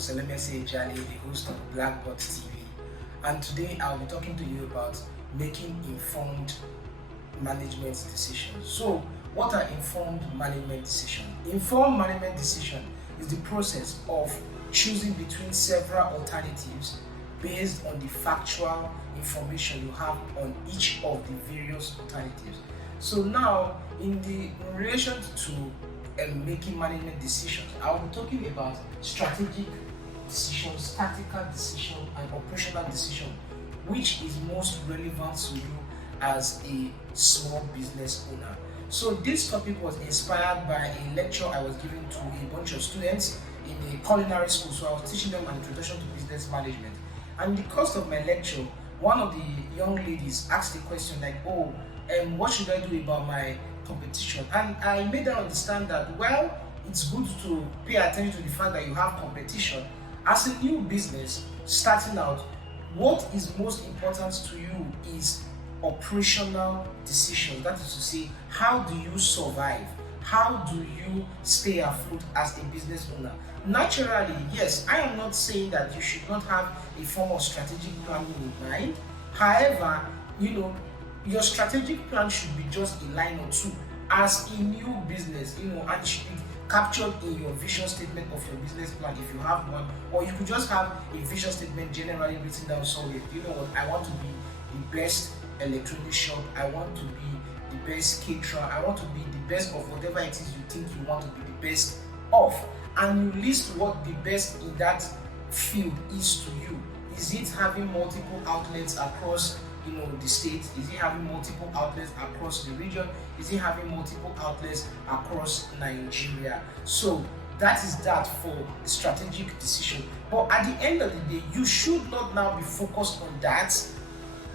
Professor Lemesi Ejali, the host of Blackbot TV, and today I'll be talking to you about making informed management decisions. So, what are informed management decisions? Informed management decision is the process of choosing between several alternatives based on the factual information you have on each of the various alternatives. So now, in relation to making management decisions, I will be talking about strategic decisions, tactical decision, and operational decision, which is most relevant to you as a small business owner. So this topic was inspired by a lecture I was giving to a bunch of students in a culinary school. So I was teaching them an introduction to business management. And in the course of my lecture, one of the young ladies asked a question like, what should I do about my competition? And I made her understand that, well, it's good to pay attention to the fact that you have competition. As a new business starting out, what is most important to you is operational decisions. That is to say, how do you survive? How do you stay afloat as a business owner? Naturally, yes, I am not saying that you should not have a form of strategic planning in mind. However, your strategic plan should be just a line or two as a new business, and it should be captured in your vision statement of your business plan if you have one, or you could just have a vision statement generally written down somewhere. You know what? I want to be the best electronic shop. I want to be the best caterer. I want to be the best of whatever it is you think you want to be the best of, and you list what the best in that field is to you. Is it having multiple outlets across the state? Is it having multiple outlets across the region? Is it having multiple outlets across Nigeria? So that is that for the strategic decision. But at the end of the day, you should not now be focused on that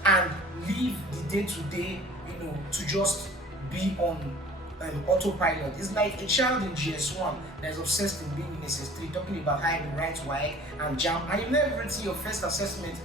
and leave the day-to-day, to just be on autopilot. It's like a child in GS1 that is obsessed in being in SS3, talking about how you write YEC and JAM, and you never written your first assessment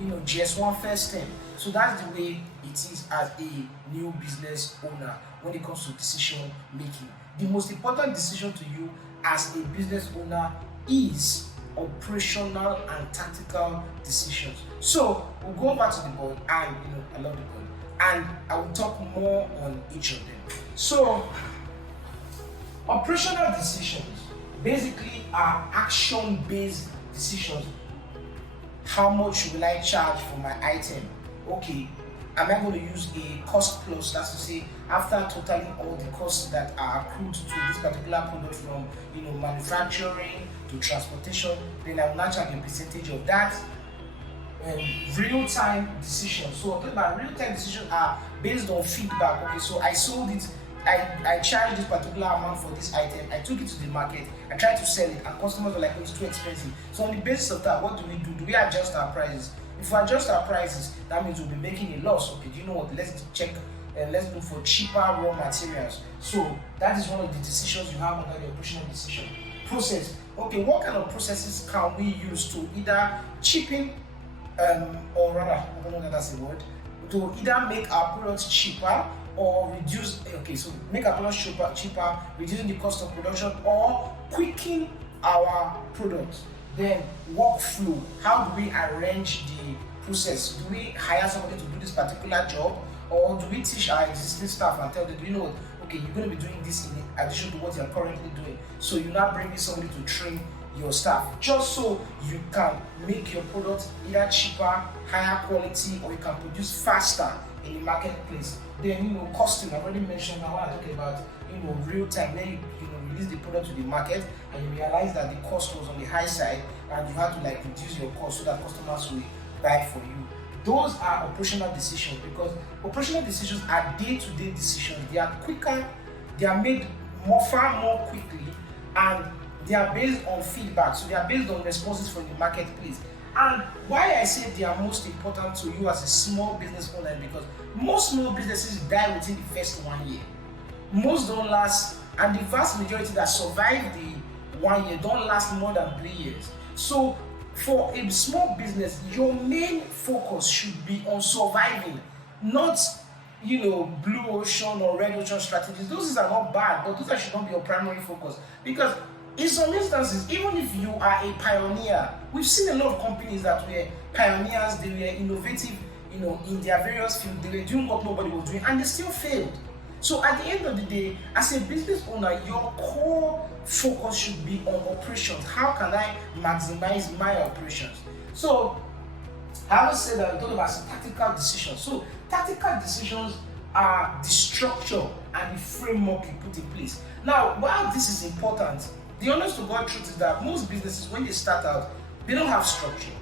in GS1 first term. So that's the way it is as a new business owner when it comes to decision making. The most important decision to you as a business owner is operational and tactical decisions. So we'll go back to the board, and I love the board, and I will talk more on each of them. So operational decisions basically are action-based decisions. How much will I charge for my item? Okay, am I going to use a cost plus? That's to say, after totaling all the costs that are accrued to this particular product, from manufacturing to transportation, then I will now charge a percentage of that. Real-time decisions. So talking about real-time decisions are based on feedback. Okay, so I sold it. I charged this particular amount for this item. I took it to the market. I tried to sell it, and customers were like, "It's too expensive." So on the basis of that, what do we do? Do we adjust our prices? If we adjust our prices, that means we'll be making a loss. Okay, do you know what? Let's check and let's look for cheaper raw materials. So that is one of the decisions you have under the operational decision process. Okay, what kind of processes can we use to either cheapen, or rather, I don't know that that's a word, to either make our products cheaper or reduce, so make our products cheaper, reducing the cost of production, or quicken our products. Then workflow, how do we arrange the process? Do we hire somebody to do this particular job, or do we teach our existing staff and tell them, do you know what, okay, you're going to be doing this in addition to what you're currently doing, so you're not bringing somebody to train your staff, just so you can make your product either cheaper, higher quality, or you can produce faster in the marketplace. Then costing, I've already mentioned. I want to talk about real time. Then you release the product to the market, and you realize that the cost was on the high side, and you have to reduce your cost so that customers will buy for you. Those are operational decisions, because operational decisions are day-to-day decisions. They are quicker, they are made far more quickly, and they are based on feedback. So they are based on responses from the marketplace. And why I say they are most important to you as a small business owner, because most small businesses die within the first 1 year. Most don't last, and the vast majority that survive the 1 year don't last more than 3 years. So for a small business, your main focus should be on surviving, not blue ocean or red ocean strategies. Those are not bad, but those should not be your primary focus, because In some instances, even if you are a pioneer, we've seen a lot of companies that were pioneers, they were innovative, in their various fields, they were doing what nobody was doing, and they still failed. So at the end of the day, as a business owner, your core focus should be on operations. How can I maximize my operations? So, having said that, we talk about some tactical decisions. So, tactical decisions are the structure and the framework you put in place. Now, while this is important, the honest to God truth is that most businesses, when they start out, they don't have structure.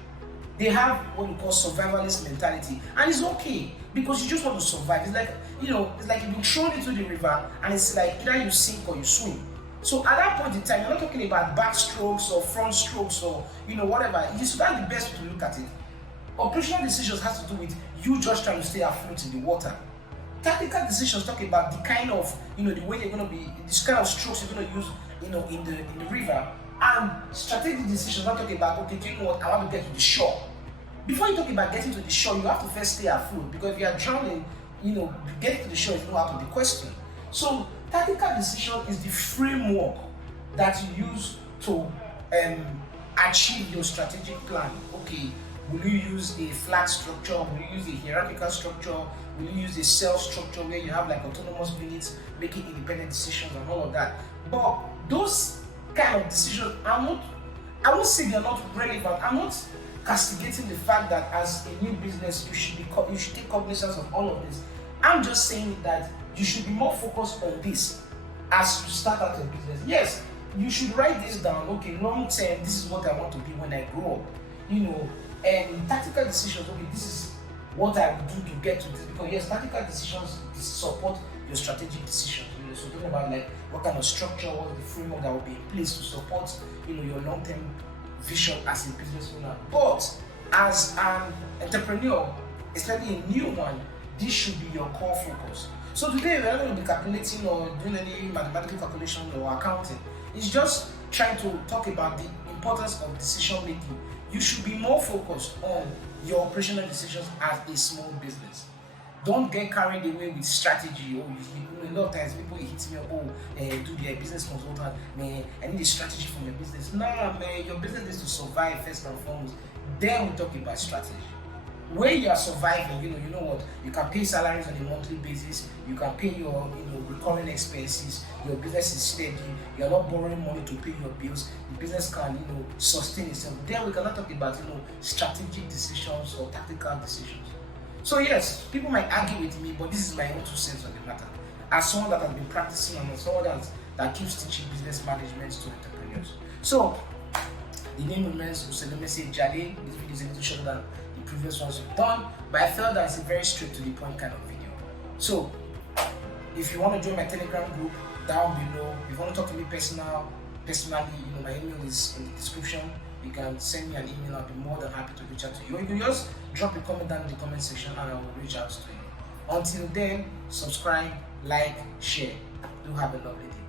They have what we call survivalist mentality, and it's okay because you just want to survive. It's like it's like you've been thrown into the river, and it's like either you sink or you swim. So at that point in time, you're not talking about back strokes or front strokes or whatever. That's the best way to look at it. Operational decisions has to do with you just trying to stay afloat in the water. Tactical decisions talk about the kind of the way you're going to be, this kind of strokes you're going to use in the river. And strategic decisions not talking about, okay, do you know what, I want to get to the shore. Before you talk about getting to the shore, you have to first stay afloat, because if you are drowning, getting to the shore is not out of the question. So tactical decision is the framework that you use to achieve your strategic plan. Okay, will you use a flat structure? Will you use a hierarchical structure? Will you use a cell structure where you have like autonomous units making independent decisions and all of that? But those kind of decisions I won't say they're not relevant. I'm not castigating the fact that as a new business you should take cognizance of all of this. I'm just saying that you should be more focused on this as you start out your business. Yes, you should write this down. Okay, long term, this is what I want to be when I grow up. And tactical decisions, okay, this is what I would do to get to this, because yes, tactical decisions support your strategic decisions. So talking about like what kind of structure, what the framework that will be in place to support your long-term vision as a business owner. But as an entrepreneur, especially a new one, this should be your core focus. So today we're not going to be calculating or doing any mathematical calculation or accounting. It's just trying to talk about the importance of decision making. You should be more focused on your operational decisions as a small business. Don't get carried away with strategy. A lot of times people hit me up, do their business consultant, man, I need a strategy for your business. Nah, man, your business needs to survive first and foremost. Then we talk about strategy. When you are surviving, you know what, you can pay salaries on a monthly basis, you can pay your recurring expenses, your business is steady, you're not borrowing money to pay your bills, the business can sustain itself. Then we cannot talk about strategic decisions or tactical decisions. So yes, people might argue with me, but this is my own 2 cents on the matter. As someone that has been practicing and as someone that keeps teaching business management to entrepreneurs. So the name remains Useleme Jale. This video is a little shorter than the previous ones we've done, but I felt that it's a very straight to the point kind of video. So if you want to join my Telegram group, down below. If you want to talk to me personally, my email is in the description. You can send me an email. I'll be more than happy to reach out to you. Or you can just drop a comment down in the comment section and I will reach out to you. Until then, subscribe, like, share. Do have a lovely day.